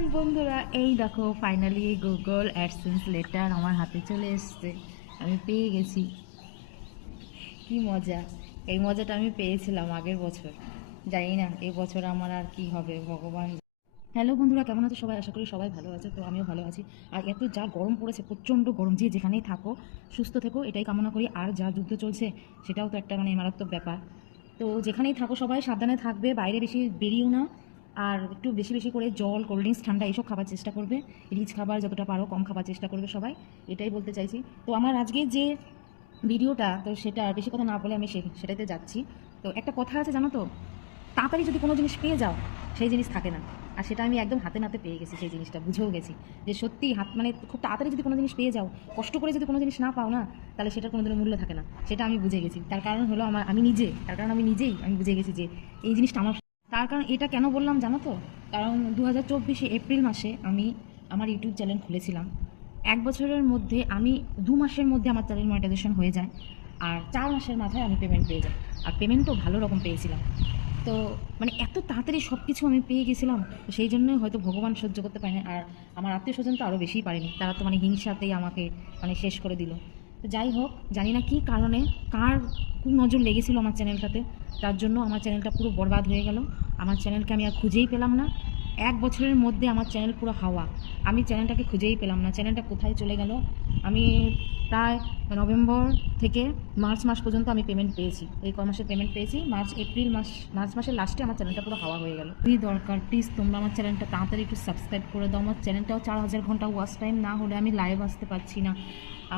And বন্ধুরা, এই দেখো ফাইনালি গুগল অ্যাডসেন্স লেটার আমার হাতে চলে এসছে। আমি পেয়ে গেছি। কি মজা! এই মজাটা আমি পেয়েছিলাম আগের বছর। জানি না এই বছর আমার আর কি হবে, ভগবান। হ্যালো বন্ধুরা, কেমন আছো সবাই? আশা করি সবাই ভালো আছে। তো আমিও ভালো আছি। আর এত যা গরম পড়েছে, প্রচণ্ড গরম, যে যেখানেই থাকো সুস্থ থেকো এটাই কামনা করি। আর যা যুদ্ধ চলছে সেটাও তো একটা মারাত্মক ব্যাপার। তো যেখানেই থাকো সবাই সাবধানে থাকবে, বাইরে বেশি বেরিয়েও না। আর একটু বেশি বেশি করে জল, কোল্ড ড্রিঙ্কস, ঠান্ডা এসব খাবার চেষ্টা করবে। রিচ খাবার যতটা পারো কম খাবার চেষ্টা করবে সবাই, এটাই বলতে চাইছি। তো আমার আজকে যে ভিডিওটা, তো সেটা আর বেশি কথা না বলে আমি সেটাতে যাচ্ছি। তো একটা কথা আছে জানো তো, তাড়াতাড়ি যদি কোনো জিনিস পেয়ে যাও সেই জিনিস থাকে না। আর সেটা আমি একদম হাতে নাতে পেয়ে গেছি, সেই জিনিসটা বুঝেও গেছি যে সত্যি খুব তাড়াতাড়ি যদি কোনো জিনিস পেয়ে যাও, কষ্ট করে যদি কোনো জিনিস না পাও না, তাহলে সেটার কোনো দিনের মূল্য থাকে না। সেটা আমি বুঝে গেছি। তার কারণ হলো আমি নিজেই বুঝে গেছি যে এই জিনিসটা আমার। তার কারণ এটা কেন বললাম জানো তো? কারণ 2024 এপ্রিল মাসে আমি আমার ইউটিউব চ্যানেল খুলেছিলাম। 1 বছরের মধ্যে আমি 2 মাসের মধ্যে আমার চ্যানেল মনিটাইজেশন হয়ে যায়। আর 4 মাসের মাথায় আমি পেমেন্ট পেয়ে যাই। আর পেমেন্টও ভালো রকম পেয়েছিলাম। তো এত তাড়াতাড়ি সব কিছু আমি পেয়ে গেছিলাম। তো সেই জন্যই হয়তো ভগবান সহ্য করতে পারেনি। আর আমার আত্মীয় স্বজন তো আরও বেশিই পারেনি, তারা তো হিংসাতেই আমাকে শেষ করে দিল। তো যাই হোক, জানি না কী কারণে, কার নজর লেগেছিল আমার চ্যানেলটাতে, তার জন্য আমার চ্যানেলটা পুরো বরবাদ হয়ে গেল। আমার চ্যানেলকে আমি আর খুঁজেই পেলাম না। 1 বছরের মধ্যে আমার চ্যানেল পুরো হাওয়া। আমি চ্যানেলটাকে খুঁজেই পেলাম না, চ্যানেলটা কোথায় চলে গেল। আমি প্রায় নভেম্বর থেকে মার্চ মাস পর্যন্ত আমি পেমেন্ট পেয়েছি। এই মাসের পেমেন্ট পেয়েছি। মার্চ মাসের লাস্টে আমার চ্যানেলটা পুরো হাওয়া হয়ে গেল। খুবই দরকার, প্লিজ তোমরা আমার চ্যানেলটা তাড়াতাড়ি একটু সাবস্ক্রাইব করে দাও। আমার চ্যানেলটাও 4000 ঘন্টা ওয়াচ টাইম না হলে আমি লাইভ আসতে পারছি না।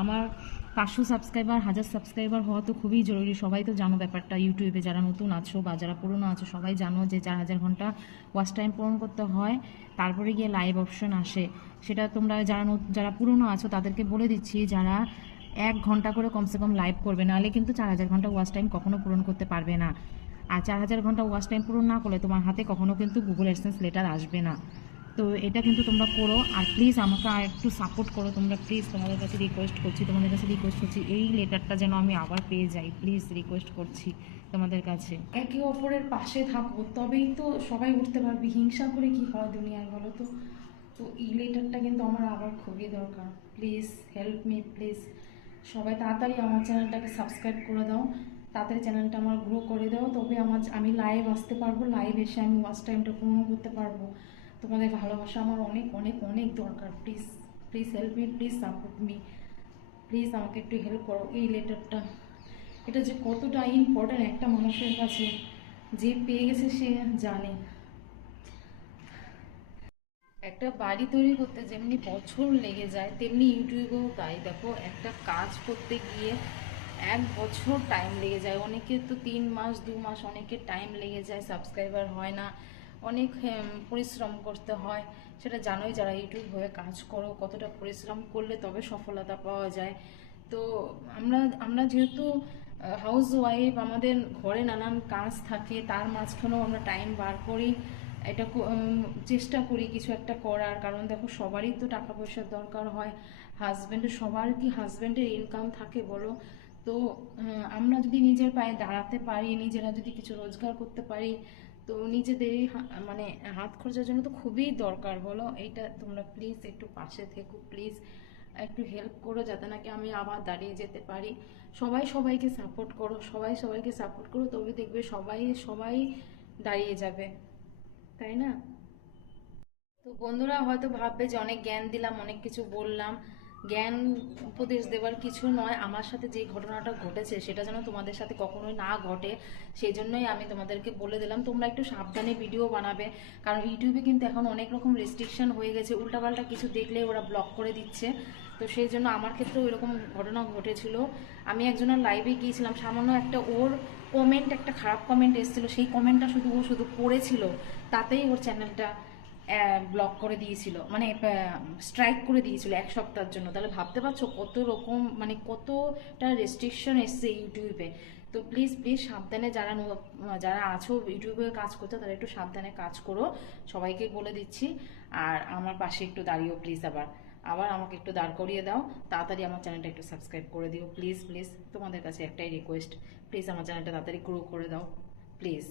আমার 500 সাবস্ক্রাইবার, 1000 সাবস্ক্রাইবার হওয়া তো খুবই জরুরি। সবাই তো জানো ব্যাপারটা, ইউটিউবে যারা নতুন আছো বা যারা পুরনো আছো সবাই জানো যে 4000 ঘন্টা ওয়াচ টাইম পূরণ করতে হয়, তারপরে গিয়ে লাইভ অপশন আসে। সেটা তোমরা যারা পুরনো আছো তাদেরকে বলে দিচ্ছি, যারা 1 ঘন্টা করে কমসে কম লাইভ করবে, নাহলে কিন্তু 4000 ঘন্টা ওয়াচ টাইম কখনো পূরণ করতে পারবে না। আর 4000 ঘন্টা ওয়াচ টাইম পূরণ না করলে তোমার হাতে কখনো কিন্তু গুগল অ্যাডসেন্স লেটার আসবে না। তো এটা কিন্তু তোমরা করো। আর প্লিজ আমাকে আর একটু সাপোর্ট করো তোমরা, প্লিজ তোমাদের কাছে রিকোয়েস্ট করছি এই লেটারটা যেন আমি আবার পেয়ে যাই। প্লিজ রিকোয়েস্ট করছি তোমাদের কাছে, একে অপরের পাশে থাকো, তবেই তো সবাই উঠতে পারবে। হিংসা করে কি হয় দুনিয়ায় বলো তো? তো এই লেটারটা কিন্তু আমার আবার খুবই দরকার। প্লিজ হেল্প মি, প্লিজ সবাই তাড়াতাড়ি আমার চ্যানেলটাকে সাবস্ক্রাইব করে দাও, তাড়াতাড়ি চ্যানেলটা আমার গ্রো করে দাও, তবে আমি লাইভ আসতে পারবো, লাইভ এসে আমি ওয়াচ টাইমটা পূর্ণ করতে পারবো। তোমাদের ভালোবাসা আমার অনেক অনেক অনেক দরকার। Please please help me, please support me, please আমাকে একটু হেল্প করো। এই লেটারটা, এটা যে কতটা ইম্পর্ট্যান্ট একটা মানুষের কাছে, যে পেয়ে গেছে সে জানে। একটা বাড়ি তৈরি করতে যেমনি বছর লেগে যায়, তেমনি ইউটিউবেও তাই। দেখো, একটা কাজ করতে গিয়ে 1 বছর টাইম লেগে যায়, অনেকের তো 3 মাস 2 মাস, অনেকের টাইম লেগে যায়, সাবস্ক্রাইবার হয় না, অনেক পরিশ্রম করতে হয়। সেটা জানোই, যারা ইউটিউব হয়ে কাজ করো, কতটা পরিশ্রম করলে তবে সফলতা পাওয়া যায়। তো আমরা আমরা যেহেতু হাউস ওয়াইফ, আমাদের ঘরে নানান কাজ থাকে, তার মাঝখানেও আমরা টাইম বার করি, এটা চেষ্টা করি কিছু একটা করার। কারণ দেখো, সবারই তো টাকা পয়সার দরকার হয়। সবার কি হাজব্যান্ডের ইনকাম থাকে বলো? তো আমরা যদি নিজের পায়ে দাঁড়াতে পারি, নিজেরা যদি কিছু রোজগার করতে পারি, তো নিজেদেরই হাত খরচার জন্য তো খুবই দরকার বলো। এইটা তোমরা প্লিজ একটু পাশে থেকো, প্লিজ একটু হেল্প করো, যাতে নাকি আমি আবার দাঁড়িয়ে যেতে পারি। সবাই সবাইকে সাপোর্ট করো, তবে দেখবে সবাই সবাই দাঁড়িয়ে যাবে, তাই না? তো বন্ধুরা হয়তো ভাববে যে অনেক জ্ঞান দিলাম, অনেক কিছু বললাম। জ্ঞান উপদেশ দেওয়ার কিছু নয়, আমার সাথে যে ঘটনাটা ঘটেছে সেটা যেন তোমাদের সাথে কখনোই না ঘটে, সেই জন্যই আমি তোমাদেরকে বলে দিলাম তোমরা একটু সাবধানে ভিডিও বানাবে। কারণ ইউটিউবে কিন্তু এখন অনেক রকম রেস্ট্রিকশন হয়ে গেছে, উল্টাপাল্টা কিছু দেখলে ওরা ব্লক করে দিচ্ছে। তো সেই জন্য আমার ক্ষেত্রেও এরকম ঘটনা ঘটেছিল। আমি একজনের লাইভে গিয়েছিলাম, সামান্য একটা ওর কমেন্ট, একটা খারাপ কমেন্ট এসেছিলো, সেই কমেন্টটা ও শুধু পড়েছিল, তাতেই ওর চ্যানেলটা ব্লক করে দিয়েছিল, স্ট্রাইক করে দিয়েছিল 1 সপ্তাহের জন্য। তাহলে ভাবতে পারছো কত রকম, কতটা রেস্ট্রিকশন এসছে ইউটিউবে। তো প্লিজ প্লিজ সাবধানে, যারা আছো ইউটিউবে কাজ করছো, তারা একটু সাবধানে কাজ করো, সবাইকে বলে দিচ্ছি। আর আমার পাশে একটু দাঁড়িয়েও প্লিজ, আবার আবার আমাকে একটু দাঁড় করিয়ে দাও, তাড়াতাড়ি আমার চ্যানেলটা একটু সাবস্ক্রাইব করে দিও প্লিজ প্লিজ। তোমাদের কাছে একটাই রিকোয়েস্ট, প্লিজ আমার চ্যানেলটা তাড়াতাড়ি গ্রো করে দাও প্লিজ।